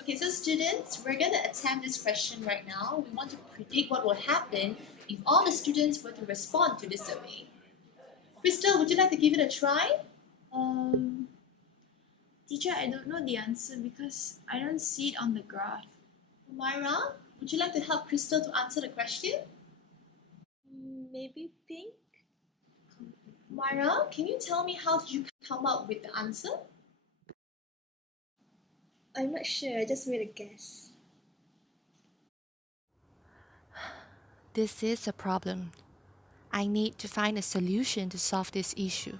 Okay, so students, we're going to attempt this question right now. We want to predict what will happen if all the students were to respond to this survey. Crystal, would you like to give it a try? Um, Teacher, I don't know the answer because I don't see it on the graph. Myra, would you like to help Crystal to answer the question? Maybe pink? Myra, can you tell me how did you come up with the answer? I'm not sure, I just made a guess. This is a problem. I need to find a solution to solve this issue.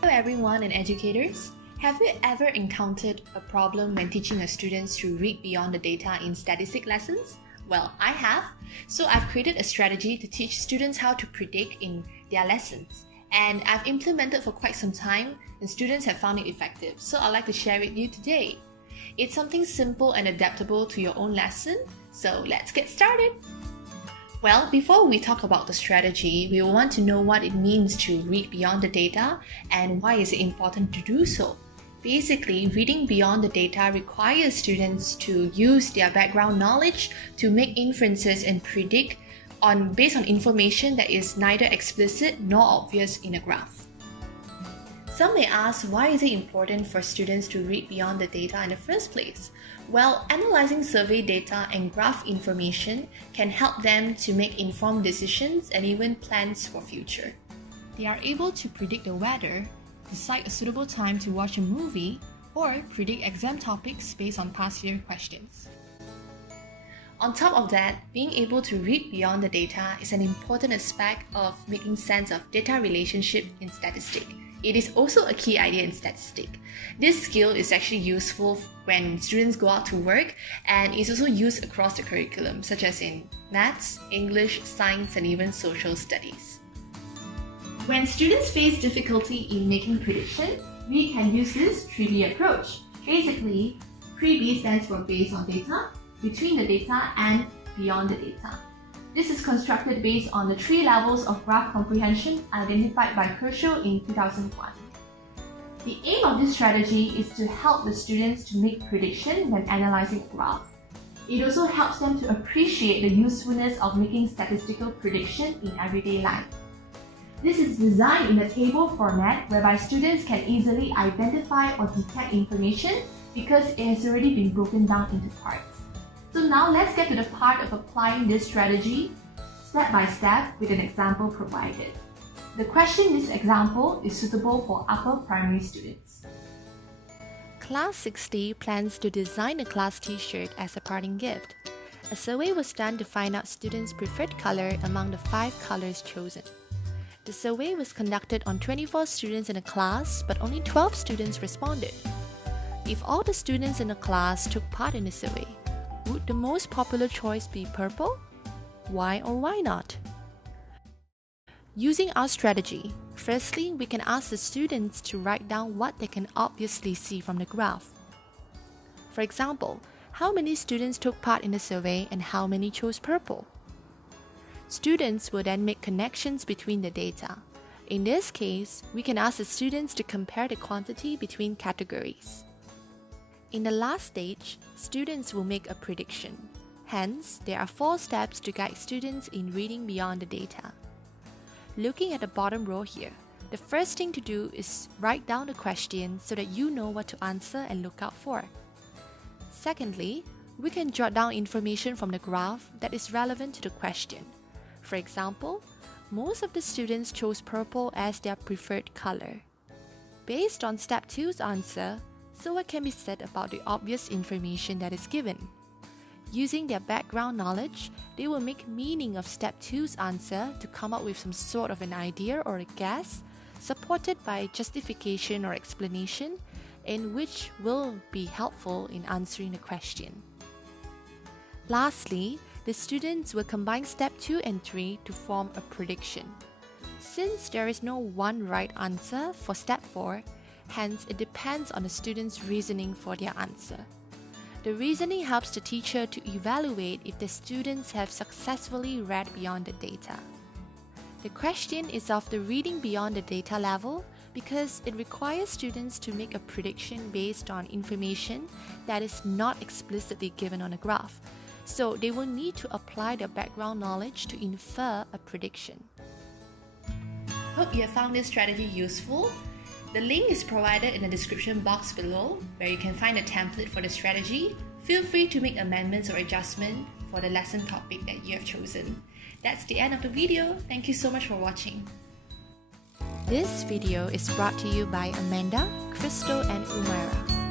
Hello everyone and educators. Have you ever encountered a problem when teaching your students to read beyond the data in statistic lessons? Well, I have. So I've created a strategy to teach students how to predict in their lessons. And I've implemented for quite some time and students have found it effective. So I'd like to share it with you today. It's something simple and adaptable to your own lesson. So let's get started. Well, before we talk about the strategy, we want to know what it means to read beyond the data and why is it important to do so. Basically, reading beyond the data requires students to use their background knowledge to make inferences and predict based on information that is neither explicit nor obvious in a graph. Some may ask, why is it important for students to read beyond the data in the first place? Well, analyzing survey data and graph information can help them to make informed decisions and even plans for future. They are able to predict the weather, decide a suitable time to watch a movie, or predict exam topics based on past year questions. On top of that, being able to read beyond the data is an important aspect of making sense of data relationship in statistics. It is also a key idea in statistics. This skill is actually useful when students go out to work and is also used across the curriculum, such as in maths, English, science, and even social studies. When students face difficulty in making prediction, we can use this 3B approach. Basically, 3B stands for based on data, between the data, and beyond the data. This is constructed based on the 3 levels of graph comprehension identified by Kershaw in 2001. The aim of this strategy is to help the students to make prediction when analyzing a graph. It also helps them to appreciate the usefulness of making statistical prediction in everyday life. This is designed in a table format whereby students can easily identify or detect information because it has already been broken down into parts. So now let's get to the part of applying this strategy step by step with an example provided. The question in this example is suitable for upper primary students. Class 60 plans to design a class t-shirt as a parting gift. A survey was done to find out students' preferred color among the 5 colors chosen. The survey was conducted on 24 students in a class, but only 12 students responded. If all the students in the class took part in the survey, would the most popular choice be purple? Why or why not? Using our strategy, firstly, we can ask the students to write down what they can obviously see from the graph. For example, how many students took part in the survey and how many chose purple? Students will then make connections between the data. In this case, we can ask the students to compare the quantity between categories. In the last stage, students will make a prediction. Hence, there are 4 steps to guide students in reading beyond the data. Looking at the bottom row here, the first thing to do is write down the question so that you know what to answer and look out for. Secondly, we can jot down information from the graph that is relevant to the question. For example, most of the students chose purple as their preferred color. Based on step 2's answer, so what can be said about the obvious information that is given? Using their background knowledge, they will make meaning of step 2's answer to come up with some sort of an idea or a guess, supported by justification or explanation, and which will be helpful in answering the question. Lastly, the students will combine step 2 and 3 to form a prediction. Since there is no one right answer for step 4, hence it depends on the student's reasoning for their answer. The reasoning helps the teacher to evaluate if the students have successfully read beyond the data. The question is of the reading beyond the data level because it requires students to make a prediction based on information that is not explicitly given on a graph. So they will need to apply their background knowledge to infer a prediction. Hope you have found this strategy useful. The link is provided in the description box below, where you can find a template for the strategy. Feel free to make amendments or adjustments for the lesson topic that you have chosen. That's the end of the video. Thank you so much for watching. This video is brought to you by Amanda, Crystal, and Umaira.